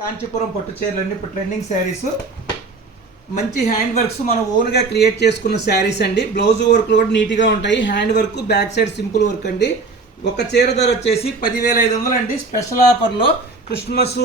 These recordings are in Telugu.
కాంచీపురం పట్టు చీరలు అండి ఇప్పుడు ట్రెండింగ్ శారీస్ మంచి హ్యాండ్ వర్క్స్ మనం ఓన్గా క్రియేట్ చేసుకున్న శారీస్ అండి. బ్లౌజ్ వర్క్లు కూడా నీట్గా ఉంటాయి. Hand work back side simple work అండి. ఒక చీర ధర వచ్చేసి పదివేల ఐదు వందలు అండి. స్పెషల్ ఆఫర్లో క్రిస్మస్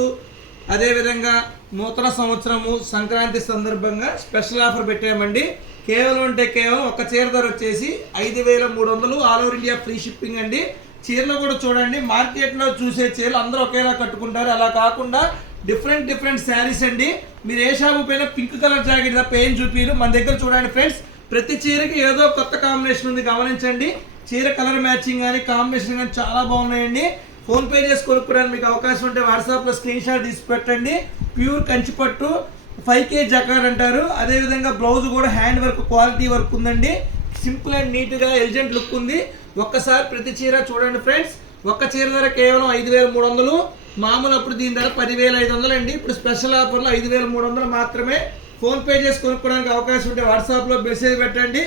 అదేవిధంగా నూతన సంవత్సరము సంక్రాంతి సందర్భంగా స్పెషల్ ఆఫర్ పెట్టామండి. కేవలం అంటే కేవలం ఒక చీర ధర వచ్చేసి ఐదు వేల మూడు వందలు all over India free shipping అండి. చీరలు కూడా చూడండి. మార్కెట్లో చూసే చీరలు అందరూ ఒకేలా కట్టుకుంటారు. అలా కాకుండా డిఫరెంట్ డిఫరెంట్ శారీస్ అండి. మీరు ఏ షాపు పైన పింక్ కలర్ జాకెట్ తప్ప ఏం చూపించారు మన దగ్గర చూడండి ఫ్రెండ్స్ ప్రతి చీరకి ఏదో కొత్త కాంబినేషన్ ఉంది. గమనించండి. చీర కలర్ మ్యాచింగ్ కానీ కాంబినేషన్ కానీ చాలా బాగున్నాయండి. ఫోన్ పే చేసి కొనుక్కోవడానికి మీకు అవకాశం ఉంటే వాట్సాప్లో స్క్రీన్ షాట్ తీసి పెట్టండి. Pure Kanchipattu five K jacquard అంటారు. అదేవిధంగా బ్లౌజ్ కూడా హ్యాండ్ వర్క్ క్వాలిటీ వర్క్ ఉందండి. సింపుల్ అండ్ నీట్గా ఎలిజెంట్ లుక్ ఉంది. ఒక్కసారి ప్రతి చీర చూడండి ఫ్రెండ్స్ ఒక్క చీర ధర కేవలం ఐదు వేల మూడు వందలు. మామూలు అప్పుడు దీని ధర పదివేల ఐదు వందలు అండి ఇప్పుడు స్పెషల్ ఆఫర్లో ఐదు వేల మూడు వందలు మాత్రమే. ఫోన్పే చేసి కొనుక్కోవడానికి అవకాశం ఉంటే వాట్సాప్లో మెసేజ్ పెట్టండి.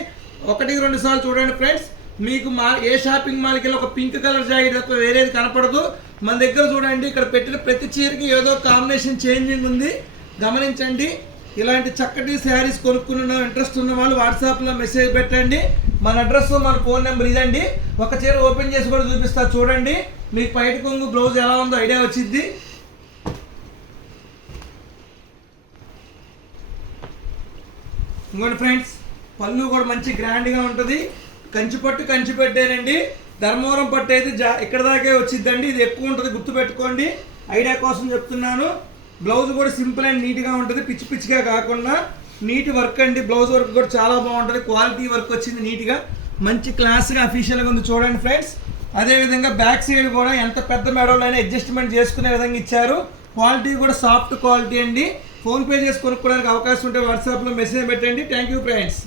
ఒకటికి రెండు సార్లు చూడండి ఫ్రెండ్స్. మీకు మా ఏ షాపింగ్ మాల్కి వెళ్ళి ఒక పింక్ కలర్ జాకెట్ తప్ప వేరేది కనపడదు. మన దగ్గర చూడండి ఇక్కడ పెట్టిన ప్రతి చీరకి ఏదో కాంబినేషన్ చేంజింగ్ ఉంది. గమనించండి. ఇలాంటి చక్కటి శారీస్ కొనుక్కున్న ఇంట్రెస్ట్ ఉన్న వాళ్ళు వాట్సాప్లో మెసేజ్ పెట్టండి. మన అడ్రస్ మన ఫోన్ నెంబర్ ఇదండి. ఒక చీర ఓపెన్ చేసి కూడా చూపిస్తా. చూడండి. మీకు బయట కొంగు బ్లౌజ్ ఎలా ఉందో ఐడియా వచ్చింది. ఇంకోటి ఫ్రెండ్స్ పళ్ళు కూడా మంచి గ్రాండ్గా ఉంటుంది. కంచి పట్టు కంచి పెట్టేనండి. ధర్మవరం పట్టు అయితే జా ఇక్కడ దాకే వచ్చిందండి. ఇది ఎక్కువ ఉంటుంది గుర్తుపెట్టుకోండి. ఐడియా కోసం చెప్తున్నాను. బ్లౌజ్ కూడా సింపుల్ అండ్ నీట్గా ఉంటుంది. పిచ్చి పిచ్చిగా కాకుండా నీట్ వర్క్ అండి. బ్లౌజ్ వర్క్ కూడా చాలా బాగుంటుంది. క్వాలిటీ వర్క్ వచ్చింది నీట్గా. మంచి క్లాస్గా అఫీషియల్గా ఉంది చూడండి ఫ్రెండ్స్. అదేవిధంగా బ్యాక్ సైడ్ కూడా ఎంత పెద్ద మెడలైనా అడ్జస్ట్మెంట్ చేసుకునే విధంగా ఇచ్చారు. క్వాలిటీ కూడా సాఫ్ట్ క్వాలిటీ అండి. ఫోన్పే చేసి కొనుక్కోవడానికి అవకాశం ఉంటే వాట్సాప్లో మెసేజ్ పెట్టండి. Thank you friends.